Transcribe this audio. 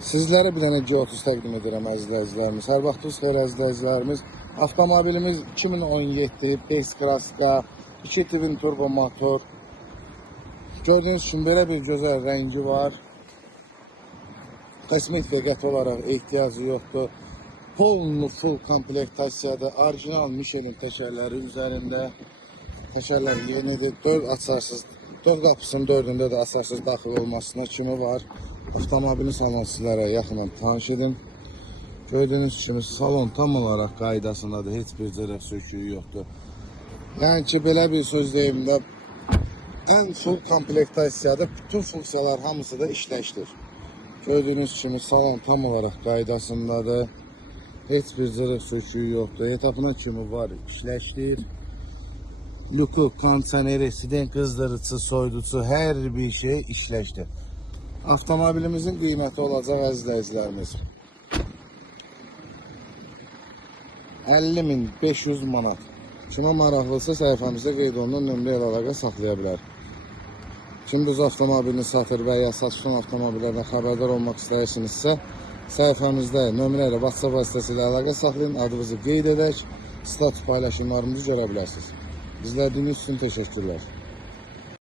Sizlərə bir dənə G30 təqdim edirəm əziz izləyicilərimiz. Hər vaxtınız xeyir əziz izləyicilərimiz. Avtomobilimiz 2017 base kraska, 2 twin turbo motor. Gördüğünüz kimi belə bir gözəl rəngi var. Kosmetik qəti olaraq ehtiyacı yoxdur. Full komplektasiyada orijinal Michelin təkərləri üzərində. Təkərlər yenidir. 4 açarsız, 4 qapısının 4-ündə də açarsız daxil olmasına kimi var. Avtomobilin salonu sizlərə yaxından tanış edin. Gördüğünüz kimi salon tam olaraq qaydasındadır. Heç bir cərək söküyü yoxdur. Yəni ki, belə bir söz deyim də, ən full komplektasiyada bütün funksiyalar hamısı da işləşdir. Gördüğünüz kimi salon tam olaraq qaydasındadır. Heç bir cərək söküyü yoxdur. Etapına kimi var, işləşdir. Luku, kondisioneri, siden qızdırıcısı, soyuducu, hər bir şey işləşdir. Avtomobilimizin qiyməti olacaq əziz izləyicilərimiz 50.500 manat. Kimə maraqlısa səhifəmizdə qeyd olunan nömrə ilə əlaqə saxlaya bilər. Kim bu avtomobilini satır və ya satılan avtomobillərdən xəbərdar olmaq istəyirsinizsə, səhifəmizdə nömrə ilə WhatsApp vasitəsilə əlaqə saxlayın, adınızı qeyd edək, status paylaşımlarımızı görə bilərsiniz. İzlədiyiniz üçün təşəkkürlər.